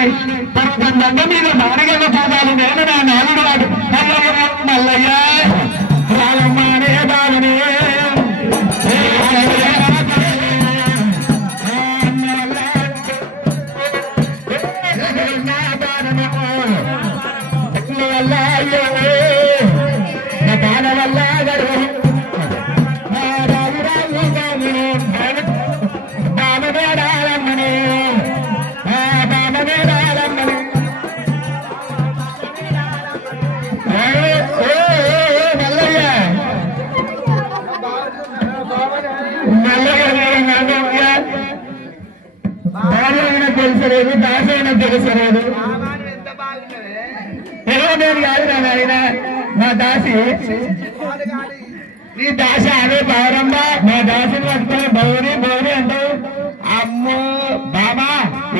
దండ మీద నానగల పాదాలు నేను నా నాలుగు వాడు మల్లయ్య రామమ్మానే బాలనే తెలుసలేదు దాసైనా తెలుసలేదు నేను కాదు నాయన నా దాసి నీ దాస అదే బారమ్మ నా దాసిని పట్టుకొని బౌరి బౌరి అంటావు అమ్మో బాబా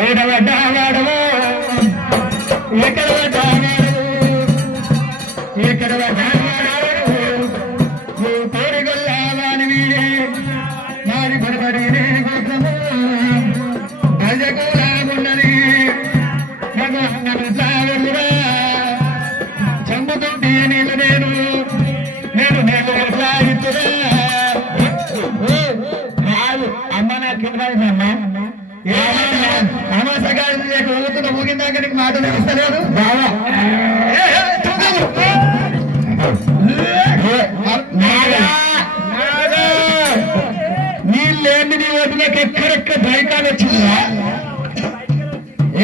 ఏడవడ్డాడవు ఎక్కడ పడ్డాడు ఎక్కడ పడ్డాడు నీ కోరికొల్లాని వీడి మాది పడబడి కూర్చము అజగులాగుండని వెళ్ళురా చంపుతుంటే నీళ్ళు నేను ఎట్లా ఇస్తురా కాదు అమ్మ నాకు అమాసగారి ఊగుతున్న ఊగిందాక నీకు మాట తెలుస్తలేదు బావా నీళ్ళేంది నీ వదిలేక ఎక్కడెక్కడ బైకాలు వచ్చిందా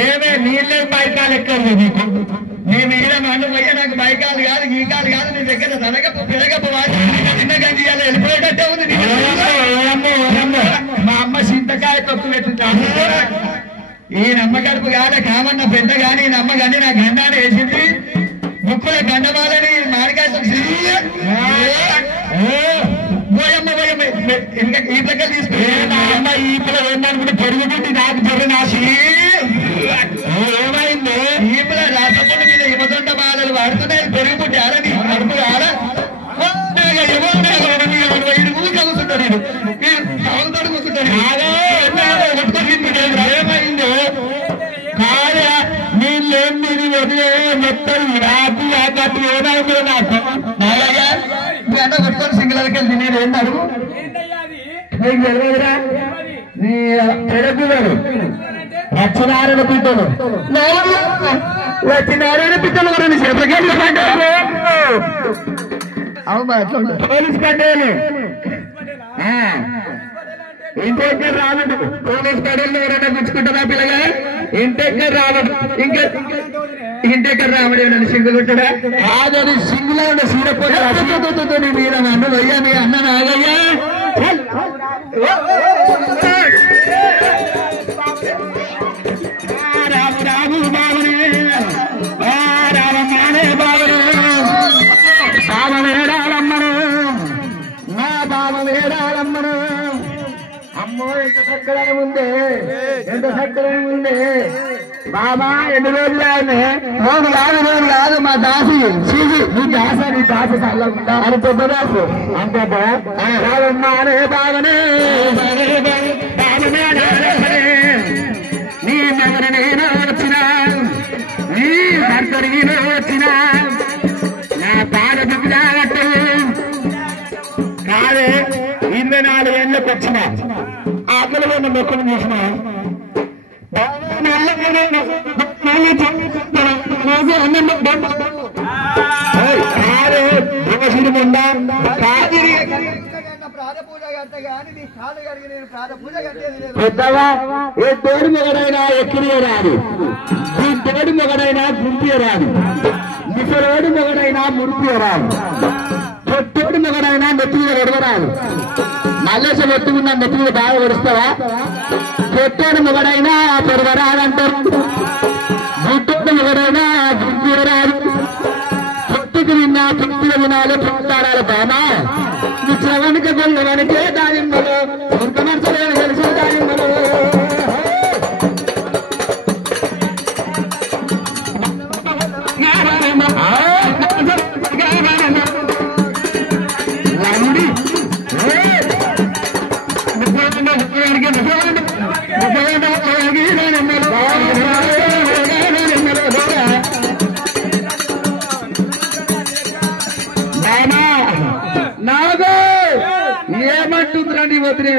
ఏమే నీళ్ళే బైకాలు ఎక్కర్లేదు నీకు నీ మీద నన్ను పోయా నాకు బైకాలు కాదు గీకాలు కాదు నీ దగ్గర తనగప్పు పిడగప్పు వాడి చిన్నగా తీయాలి వెళ్ళిపోయేటట్టే ఉంది మా అమ్మ చింతకాయ తొక్కు పెట్టింది ఈ నమ్మ గడుపు కాలే కామన్న పెద్ద గాని ఈ నమ్మ గాని నా గండాన్ని వేసింది ముక్కుల గండమాలని మామిడికాయ తొక్కి ఇంకా ఈ దగ్గర తీసుకుని అమ్మ ఈ పిల్ల ఏంటనుకుంటే పెరుగుతుంది నాకు పెరుగు నాసి ఏమైంది ఈ పిల్ల రాసపండు మీద హిమదొండ మాలలు వాడుతున్నాయి పెరుగుతుంటే ఆరని కడుపు కాదా కూర్చుంటాడు నేను సాగుతాడు కూర్చుంటాడు ఏమైందో కాదా నీళ్ళేం మీరు వదిలే మొత్తం రాకు ఆకట్టు ఏమైందో నాకు నాయగా మీ అన్న కొట్టుకొని సింగిల్కి వెళ్తే నేను ఏంటి అడుగు నీకు తెలియదురా నీ పెడపిల్లలు లక్ష్మీనారాయణ పిట్టలు లక్ష్మీనారాయణ పిట్టలు కూడా చెప్పగలి పోలీస్ కట్టేయాలి ఇంటి దగ్గర రావద్దు పోలీస్ కడేళ్ళు ఎవరైనా పుచ్చుకుంటారా పిల్లగా ఇంటి దగ్గర రావద్దు ఇంకా ఇంటి దగ్గర రావడం నన్ను సింగులు ఉంటాడా ఆదని సింగులో ఉన్న సీరపోతే నీ మీద అన్ను అయ్యా నీ అన్న నాగయ్యా రాము రాము బాబుని రామమ్మానే బాబుని బాబ వేడాలమ్మను నా బాబ వేడాలమ్మను అమ్మో ఎంత చక్కగా ఉందే ఎంత చక్కగా ఉందే బాబా ఎన్ని రోజులు రోజు కాదు మా దాసి నీ దాస చల్లకుండా అని పెద్ద దాసు అంతే బాగున్నానే బాగనే నీ దగ్గర నేను వచ్చినా నీ దగ్గర నేను వచ్చినా నా పాద దిగుదాగట్టు కాదే 24 ఏళ్ళకి వచ్చిన ఆకలి ఉన్న మొక్కలు చూసిన పెద్దవా ఏ తోడు మొగడైనా ఎక్కిరి రాదు ఈ తోడు మొగడైనా గుంపి రాదు మిసరోడు మొగడైనా మురిపి రాదు పొట్టోడు మొగడైనా నెత్తి మీద గొడవరాదు మల్లేశం ఎత్తుకున్న నెత్తి మీద బాగా గడుస్తావా పొట్టోడు మొగడైనా పెరగరాదంటారు గుట్టోడు మొగడైనా గుంపి రాదు పొట్టుకు విన్నా పుట్టుల వినాలి పుట్టాడాలి బామా నీ శ్రవణిక గొల్లవనికే దానిమ్మలు ఇంత మనసులో తెలిసిన దానిమ్మలు పోతే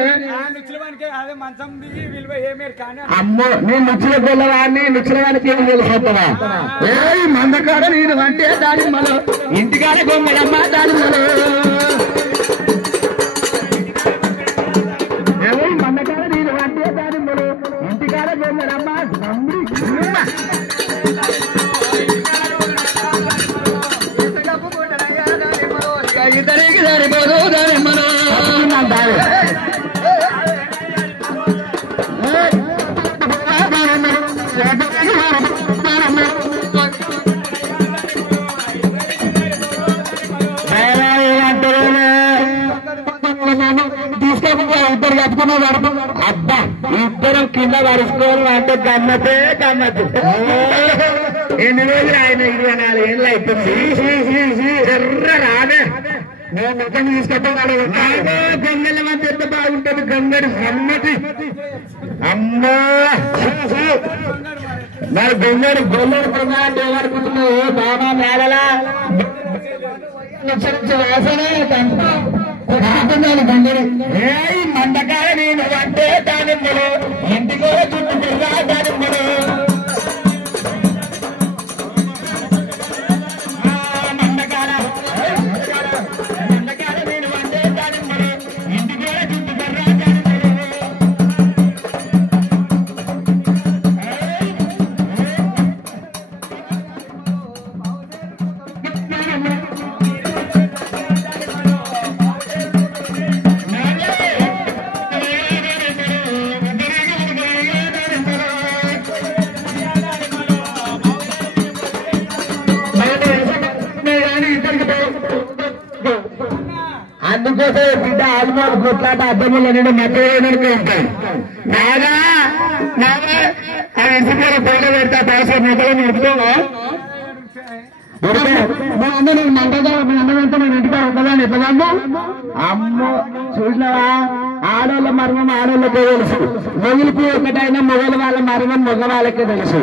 అమ్మో నేను నుచ్చుల గొల్లవాడిని నుచ్చుల వాడికి ఏమి తెలిసిపోతావా ఏ మందకాడ నేను అంటే దానిమ్మలో ఇంటికాడ గొంగడమ్మ దానిమ్మలో మందకాడ నేను అంటే దానిమ్మలో ఇంటికాడ గొంగడమ్మ ఇతరికి సరిపోదు దానిమ్మలో ఇద్దరు కట్టుకున్న పడుతు అబ్బా ఇద్దరం కింద పరుచుకోవడం అంటే గమ్మతే గమ్మతు ఎన్ని రోజులు ఆయన 24 ఏళ్ళు అయిపోయింది ఎర్ర రానే నేను ముఖం తీసుకెళ్ళాలి గంగల మధ్య ఎంత బాగుంటుంది గంగడి గమ్మతి అమ్మా మరి గొంగడు గొల్లడు పొంగాలంటే ఏమనుకుంటున్నావు బాబా మేళలా వాసనే తంటున్నాను గంగడు ఏ మందకాయ నేను అంటే దానిమ్మలు ఇంటికో చుట్టుకున్నా దానిమ్మలు అందుకోసం బిడ్డ ఆల్మోడ్ కొట్లాట అద్దములు నేను మధ్య ఉంటాను నాగా నాగా ఆ ఇంటికి పోటీ పెడతా పాస మొదలు నిలుపుతావా నేను మంటగా అన్నంతా నేను ఇంటికి ఉంటుందని ఎట్లా అమ్మో చూసినావా ఆడోళ్ళ మర్మం ఆడోళ్ళకే తెలుసు మొగిలిపి ఒకటైనా మొగలు వాళ్ళ మర్మం మగవాళ్ళకే తెలుసు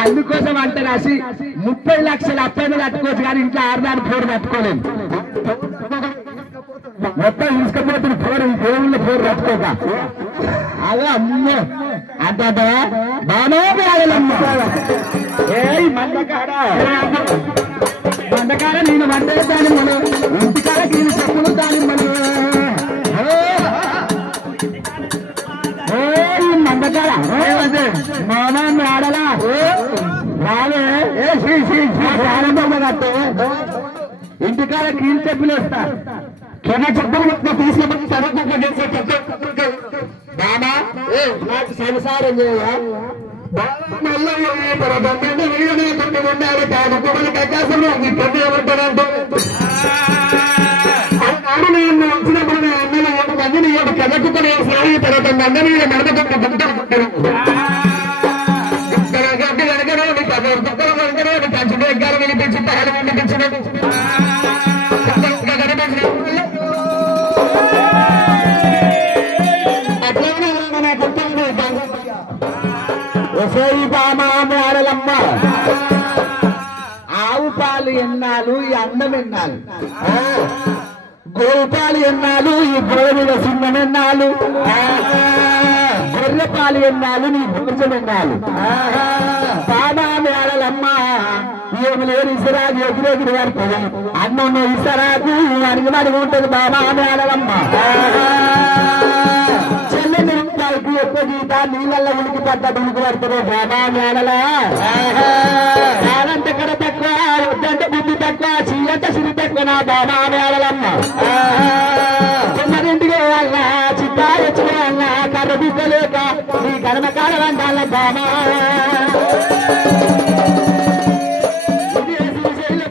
అందుకోసం అంటే రాసి 30 లక్షల అప్పైన కట్టుకోవచ్చు కానీ ఇంట్లో ఆడదాని ఫోర్ కట్టుకోలేము మొత్తం తీసుకపోతున్న ఫోర్ దేవుళ్ళ ఫోర్ కట్టుకోక అదే అమ్మో అంటే బాగా ఆడలమ్మ ఏ మందకాడ నేను వంటే దాని మనం ఇంటికాడ నేను చెప్పులు దాని మనం మందకాడ మామాన్ని ఆడలా రాలే ప్రారంభంగా కట్టే ఇంటికాడ కీలు చెప్పులు వేస్తా కింద చెప్పులు తీసుకెళ్ళి చదువుకుంటే బాబా నాకు సంసారం చేయ ఉండాలి ప్రకాశంలో పెద్ద ఏమంటారంటే నేను వచ్చినప్పుడు అందరినీ కదక్కునే సాగి తర్వాత అందరినీ మడతకుంటారు పంచదేగారు వినిపించి పహాలు వినిపించినట్టు ఆడలమ్మ ఆవు పాలు ఎన్నాలు ఈ అన్నం ఎన్నాలు గోవు పాలు ఎన్నాలు ఈ గోవుల సున్నం ఎన్నాలు గొర్రె పాలు ఎన్నాలు నీ భోజనం ఎన్నాలు బామామి ఆడలమ్మ ఏమి లేని ఇసరాకు ఎదురెదురు వరకు అన్నం ఇసరాకు అడిగి మడిగి ఉంటుంది బామామి ఆడలమ్మ ఎక్కువ గీత నీళ్ళల్లో ఉనికి పడ్డ ఉనికి పడుతుంది బాబా మేడలా కాదంటే కడ తక్కువ వద్దంటే బుద్ధి తక్కువ చీలంటే సిరి తక్కువ నా బాబా మేడలమ్మ చిన్నరింటికి వాళ్ళ చిట్టా వచ్చిన వాళ్ళ కర్ర బిడ్డలేక నీ కర్మకాల వండాల బాబా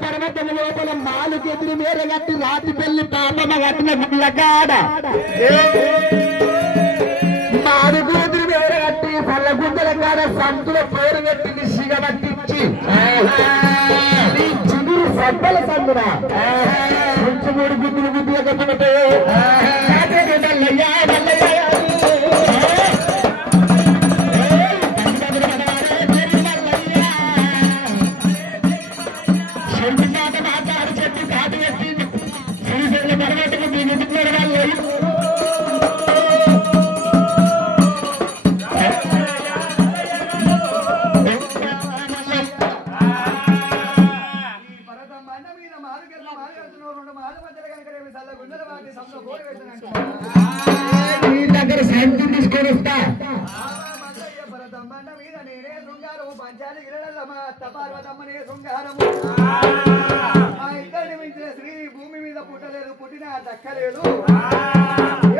పర్వతం లోపల మాలుకెదిరి మేర కట్టి రాత్రి పెళ్లి పాపమ్మ కట్టిన గుడ్ల కాడ మారుగుద్రి వేరే కట్టి పళ్ళ గుడ్డల కాడ సంతుల పేరు కట్టింది సిగబట్టించి చిగురు సబ్బల సందున కొంచెం మూడు గుడ్డులు గుడ్డులు కట్టుకుంటే మాట్లాడి చెప్పి కాటు పెట్టి శ్రీశైల పర్వతకు మీ నిండుకున్న వాళ్ళు నీ దగ్గర శాంతి తీసుకొని వస్తా మీద నేనే శృంగారము పంచాలి గిరడల్లమ్మ అత్త పార్వతమ్మనే శృంగారము మా ఇద్దరిని మించిన స్త్రీ భూమి మీద పుట్టలేదు పుట్టిన దక్కలేదు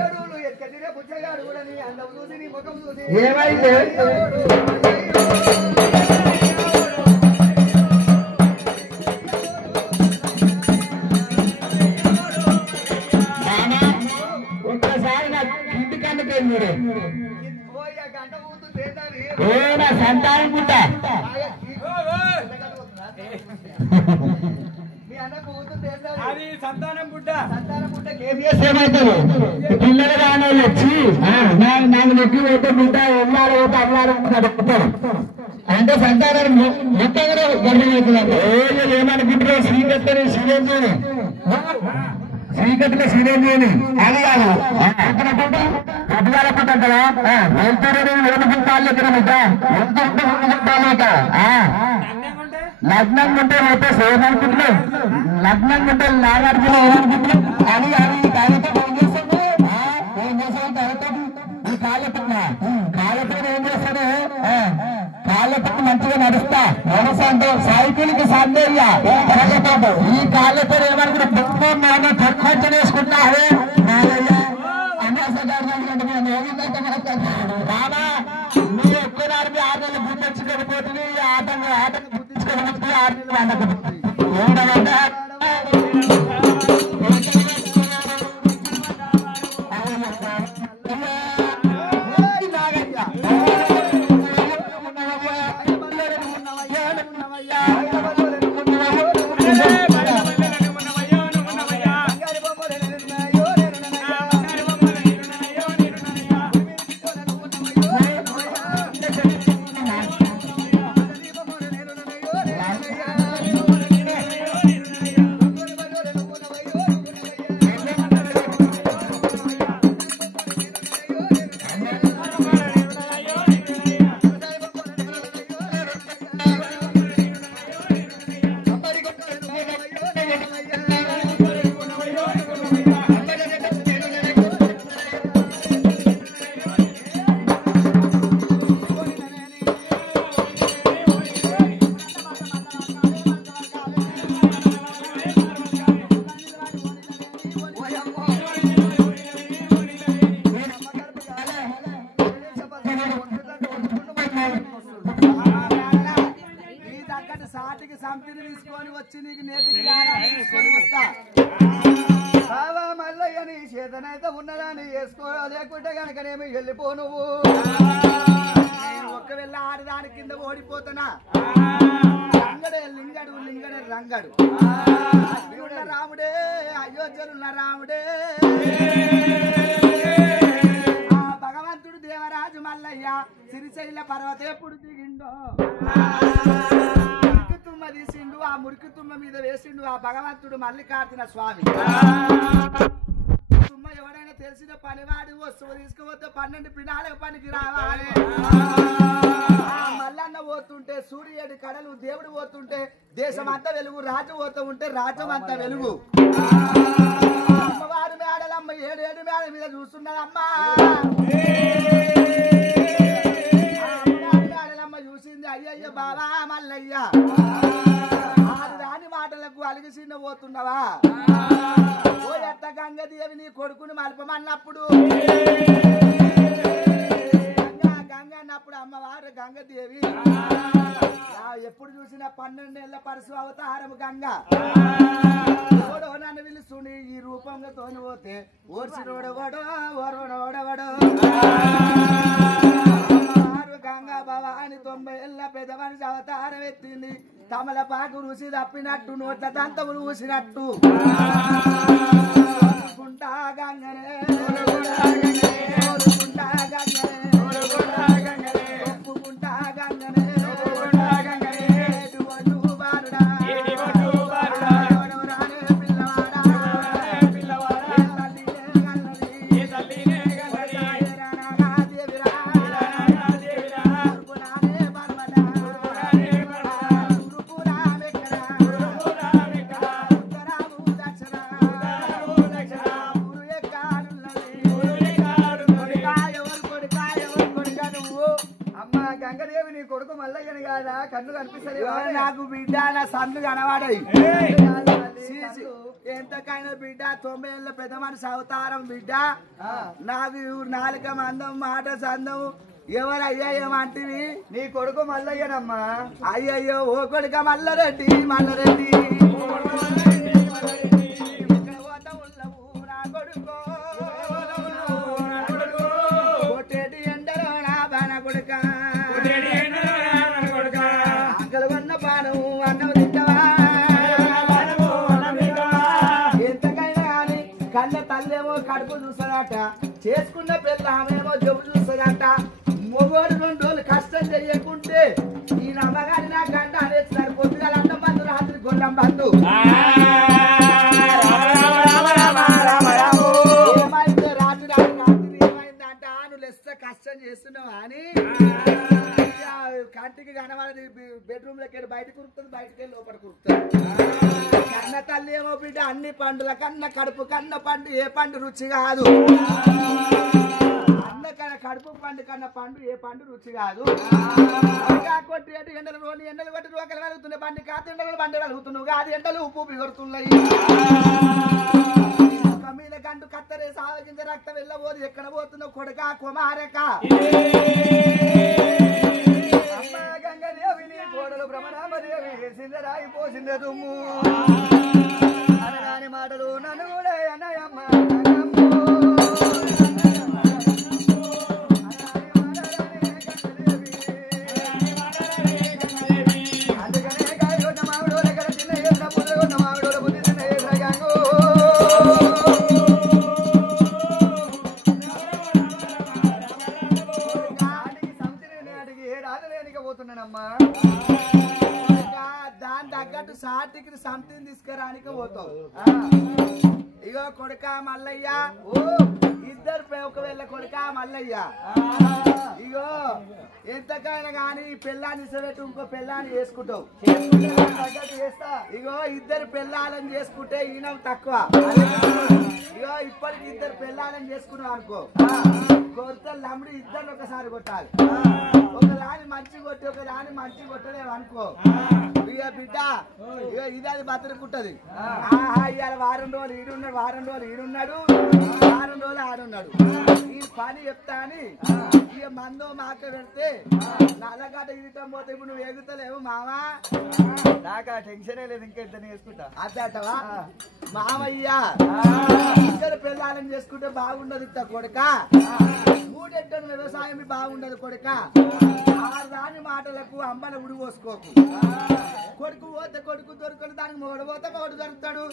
ఏడులు ఎక్కడినే పుచ్చగాడు కూడా నీ అందం చూసి నీ ముఖం చూసి ఏమైతే ఒక్కసారి నా ఇంటి కన్నుకే గంట ఊతుంది నా సంతానం పుట్ట మీ అన్నకు ఊతుంది అది సంతానం పుట్ట సంతానం పుట్ట కేసీఎస్ ఏమవుతారు పిల్లలు కానీ వచ్చి నాకు నెక్కి పోతే బిడ్డ ఎల్లాడు పోతే అల్లాడు పుట్టాడు అంటే సంతానం మొత్తం కూడా గర్భమవుతుంది ఏమనుకుంటారు శ్రీకత్తని శ్రీరంజీని శ్రీకట్టులో శ్రీరంజీని అది కాదు పొద్దుగాల పుట్టంటారా వెళ్తారని వేలుకుంటాళ్ళు ఎక్కడ బిడ్డ వెళ్తుంటే లగ్నం ఉంటే పోతే ఏమనుకుంటున్నావు లగ్నం ఉంటే నాగార్జున ఏమనుకుంటున్నావు అది అది కాళ్ళతో ఏం చేస్తాడు ఏం చేస్తాడు తర్వాత ఈ కాళ్ళతో ఏం చేస్తాడు కాళ్ళతో మంచిగా నడుస్తా అంటే సైకిల్కి సందేయ్యా ఈ కాళ్ళతో ఏమనుకుంటున్నా తక్కువ వేసుకుంటా అదే బాబా మీరు ఎక్కువ నాడు 6 నెలలు గుర్తొచ్చి వెళ్ళిపోతుంది ఆటంగా గుర్తించుకోవడానికి 6 నెలలు సాటికి సంపిని తీసుకొని వచ్చి నీకు నేటికి తీసుకొని వస్తా బాబా మల్లయ్య నీ చేతనైతే ఉన్నదాన్ని వేసుకో లేకుంటే కనుకనేమి వెళ్ళిపో నువ్వు ఒక్కవేళ ఆడదాని కింద ఓడిపోతున్నా రంగడే లింగడు లింగడే రంగడు రాముడే అయోధ్యలున్న రాముడే భగవంతుడు దేవరాజు మల్లయ్య సిరిశైల పర్వతం ఎప్పుడు దిగిండో మురికి తుమ్మ తీసిండు ఆ మురికి తుమ్మ మీద వేసిండు ఆ భగవంతుడు మల్లికార్జున స్వామి తుమ్మ ఎవరైనా తెలిసిన పనివాడు వస్తువు తీసుకుపోతే 12 పినాలకు పనికి రావాలి మల్లన్న పోతుంటే సూర్యుడి కడలు దేవుడు పోతుంటే దేశం అంతా వెలుగు రాజు పోతూ ఉంటే రాజ్యం అంతా వెలుగు అమ్మవారి మేడలమ్మ 7 మేడల మీద చూస్తున్నదమ్మా చూసింది అయ్యయ్య బాబా మల్లయ్య రాని మాటలకు అలిగిసిన పోతున్నవా ఓ ఎత్త గంగదేవి నీ కొడుకుని మలపమన్నప్పుడు గంగ అన్నప్పుడు అమ్మవారు గంగదేవి ఎప్పుడు చూసిన 12 ఏళ్ల పరశు అవతారం గంగ ఓడో నన్ను పిలుస్తుండి ఈ రూపంగా తోని పోతే ఓర్చినోడవడో ఓడవడో గంగా భవాని 90 ఏళ్ల పెద్ద మనిషి అవతారం ఎత్తింది తమలపాకు రుచి తప్పినట్టు నోట్ల దంతములు ఊసినట్టు గంగనే కాదా కన్ను కనిపిస్తలేదు నాకు బిడ్డ నా సన్ను కనవాడయి ఎంతకైనా బిడ్డ 90 ఏళ్ళ పెద్ద మనిషి అవతారం బిడ్డ నాకు నాలుక మందం మాట సందం ఎవరు అయ్యా ఏమంటివి నీ కొడుకు మల్లయ్యనమ్మా అయ్యయ్యో ఓ కొడుక మల్లారెడ్డి మల్లారెడ్డి నా కొడుకో కొట్టేటి ఎండలో నా బాణ కొడుక ఆకలి కొన్న పానం అన్నం తింటవా ఎంతకైనా కానీ కన్న తల్లేమో కడుపు చూస్తుందట చేసుకున్న పిల్ల ఆమెమో జబ్బు చూస్తుందట మొగోడు 2 రోజులు కష్టం చెయ్యకుంటే ఈ నమ్మగాని నా గంట అనేస్తారు పొద్దుగా అన్నం బంధు రాత్రి గొల్లం బంధు ఏమైందో రాత్రి ఏమైందంట నువ్వు లెస్స కష్టం చేస్తున్నావా అని కంటికి కనవాడి బెడ్రూమ్ లోకి బయటకు కురుకుతుంది బయటకు వెళ్ళి లోపల కురుకుతుంది కన్న తల్లి ఏమో బిడ్డ అన్ని పండుల కన్న కడుపు కన్న పండు ఏ పండు రుచి కాదు అన్న కడుపు పండు కన్న పండు ఏ పండు రుచి కాదు కొట్టి ఎండలు రోని ఎండలు కొట్టి రోకలు వెలుగుతున్నాయి బండి కాత ఎండలు బండి వెలుగుతున్నావు కాదు ఎండలు ఉప్పు బిగుడుతున్నాయి మీద గంటు కత్తరే సావగించ రక్తం వెళ్ళబోదు ఎక్కడ పోతున్నావు కొడుక కుమారక గంగదేవి నీ కోడలు భ్రమరామదేవి సిందరాయి పోసిందే దుమ్ము అనగాని మాటలు నన్ను కూడా అన్నయమ్మ అందుకనే కాయగొట్ట మామిడోల కడ చిన్న ఏసిన పుల్లగొట్ట మామిడోల బుద్ధి చిన్న ఏసిన గంగు పోతున్నానమ్మా దాని తగ్గట్టు సాటికి సంథింగ్ తీసుకురానికి పోతావు ఇగో కొడుక మల్లయ్య ఇద్దరు ఒకవేళ కొడుక మల్లయ్య ఇగో ఎంతకైనా గాని పెళ్ళాన్ని ఇసబెట్టి ఇంకో పెళ్ళాన్ని చేసుకుంటావు ఇగో ఇద్దరు పెళ్ళాలని చేసుకుంటే ఈయన తక్కువ ఇగో ఇప్పటికి ఇద్దరు పెళ్ళాలని చేసుకున్నావు అనుకో కొడతలు నమ్ముడు ఇద్దరు ఒకసారి కొట్టాలి ఒకదాని మంచి కొట్టి ఒకదాని మంచి కొట్టలేవు అనుకో ఇక బిడ్డ ఇక ఇది అది బతుకుంటది ఇవాళ వారం రోజులు ఈడున్నాడు వారం రోజులు ఈడున్నాడు వారం రోజులు ఆడున్నాడు ఈ పని చెప్తా అని ఇక మందో మాక పెడితే నల్లగడ్డ ఇదిటం పోతే ఇప్పుడు నువ్వు ఎగుతలేవు మామా నాకు ఆ టెన్షనే లేదు ఇంకా ఇద్దరు చేసుకుంటా అద్దటవా మామయ్య ఇద్దరు పెళ్ళాలని చేసుకుంటే బాగుండదు ఇట్ట కొడుక మూడెట్టని వ్యవసాయం బాగుండదు కొడుక ఆరుదాని మాటలకు అమ్మని ఉడి పోసుకోకు కొడుకు పోతే కొడుకు దొరకడు దానికి మొగడు పోతే మొగడు దొరుకుతాడు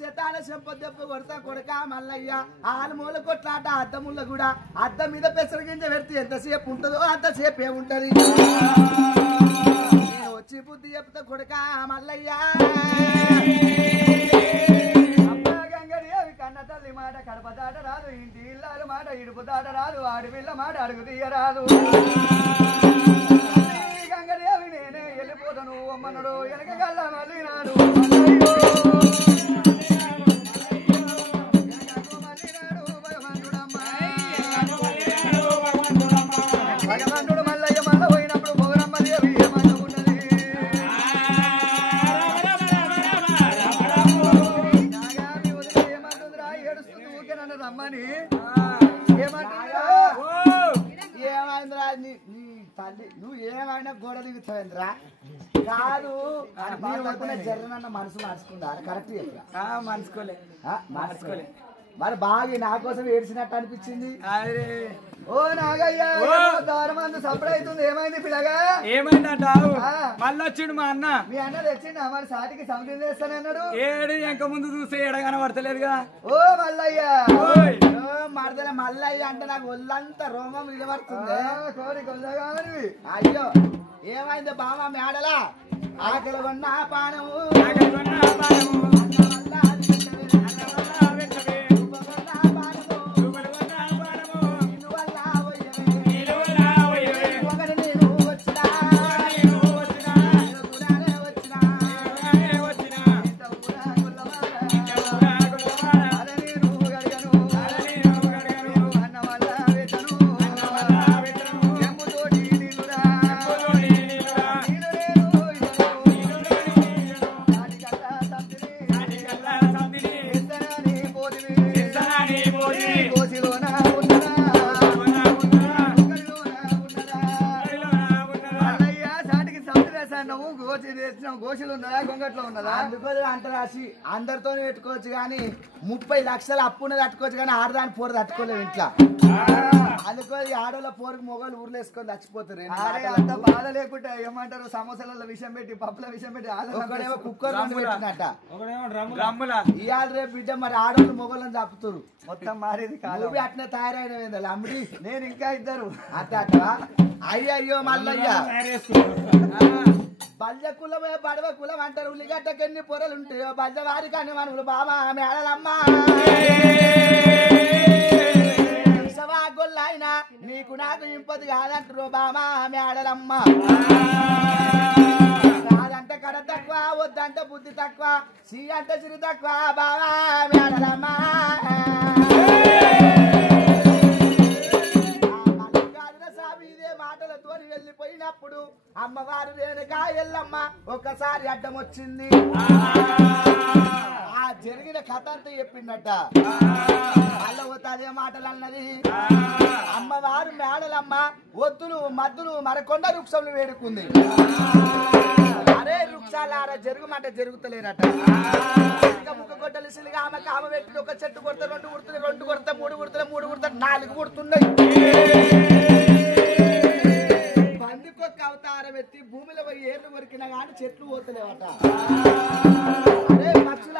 శతాల చెంప దెబ్బ కొడతా కొడుక మల్లయ్య ఆలు మూల కొట్లాట అద్దముళ్ళ కూడా అద్దం మీద పెసరగింజ పెడితే ఎంతసేపు ఉంటుందో అంతసేపు ఏముంటది వచ్చి బుద్ధి చెప్తా కొడుక మల్లయ్య కన్న తల్లి మాట కడప దాట రాదు ఇంటి ఇల్లాలు మాట ఇడుపు దాట రాదు ఆడపిల్ల మాట అడుగు తీయరాదు గంగదేవి నేనే వెళ్ళిపోతాను అమ్మనుడు వెనక గల్ల మళ్ళీనాడు భగవంతుడు మల్లయ్య మల్ల పోయినప్పుడు పౌరమ్మ దేవి ఏమనుకున్నది ఏమంటుందిరా ఏడుస్తుంది ఊకే నన్ను రమ్మని ఏమంటుందిరా ఏమైందిరా నీ తల్లి నువ్వు ఏమైనా గోడ దిగుతావేంద్రా కాదు జర్రనన్న మనసు మార్చుకుందా కరెక్ట్ చెప్పరా మార్చుకోలే మరి బాగా నా కోసం ఏడ్చినట్టు అనిపించింది ఓ నాగయ్య దారమందు సప్లై అవుతుంది ఏమైంది పిల్లగా ఏమైందంటావు మళ్ళీ వచ్చిండు మా అన్న మీ అన్న తెచ్చిండు మరి సాటికి సంథింగ్ చేస్తానన్నాడు ఏడు ఇంక ముందు చూస్తే ఎడగాన పడతలేదుగా ఓ మల్లయ్య మరదల మల్లయ్య అంటే నాకు ఒళ్ళంతా రోమం విడబడుతుంది కోరి కొల్లగాని అయ్యో ఏమైంది బామ మేడలా ఆకలి కొన్న పానము అన్న వల్ల అన్నావు గోచి చేసినావు గోషులు ఉన్నదా గొంగట్లో ఉన్నదా అందుకోసం అంట రాసి అందరితో పెట్టుకోవచ్చు కానీ 30 లక్షల అప్పున తట్టుకోవచ్చు కానీ ఆడదాని పోరు తట్టుకోలేవు ఇంట్లో అందుకో ఆడోళ్ళ పోరుకు మొగలు ఊర్లు వేసుకొని చచ్చిపోతారు అంత బాధ లేకుండా ఏమంటారు సమోసాల విషయం పెట్టి పప్పుల విషయం పెట్టి ఒకడేమో కుక్కర్ పెట్టినట్ట రమ్ములా ఇవాళ రేపు బిడ్డ మరి ఆడోళ్ళు మొగలను చంపుతారు మొత్తం మారేది కాదు అట్నే తయారైన అమ్మిడి నేను ఇంకా ఇద్దరు అట్ట అయ్యో మల్లయ్య బల్జ కులమే బడవ కులం అంటారు ఉల్లిగడ్డకి ఎన్ని పొరలు ఉంటాయో బల్జ వారికి అన్ని మనవులు బాబా మేడలమ్మా గొల్లాయన నీకు నాకు ఇంపది కాదంటారు బామా మేడలమ్మ కాదంటే కడ తక్కువ వద్దంటే బుద్ధి తక్కువ సి అంటే సిరి తక్కువ బామా మేడలమ్మ మాటలతో వెళ్ళిపోయినప్పుడు అమ్మవారు రేణుకా ఎల్లమ్మ ఒక్కసారి అడ్డం వచ్చింది ఆ జరిగిన కథ అంతా చెప్పిందట అల్ల అదే మాటలు అన్నది అమ్మవారు మేడలమ్మ ఒత్తులు మద్దులు మరకొండ వృక్షములు వేడుకుంది అరే వృక్షాలారా జరుగుమంట జరుగుతలేరట ఇంకా ముక్క గొడ్డలు సిలిగా ఆమె కామ పెట్టి ఒక చెట్టు కొడితే 2 కుడుతున్నాయి 2 కొడితే 3 కుడుతున్నాయి 3 కుడితే 4 కుడుతున్నాయి పందికొక్క అవతారం ఎత్తి భూమిలో పోయి ఏర్లు కొరికినా కానీ చెట్లు పోతలేవట అరే పక్షుల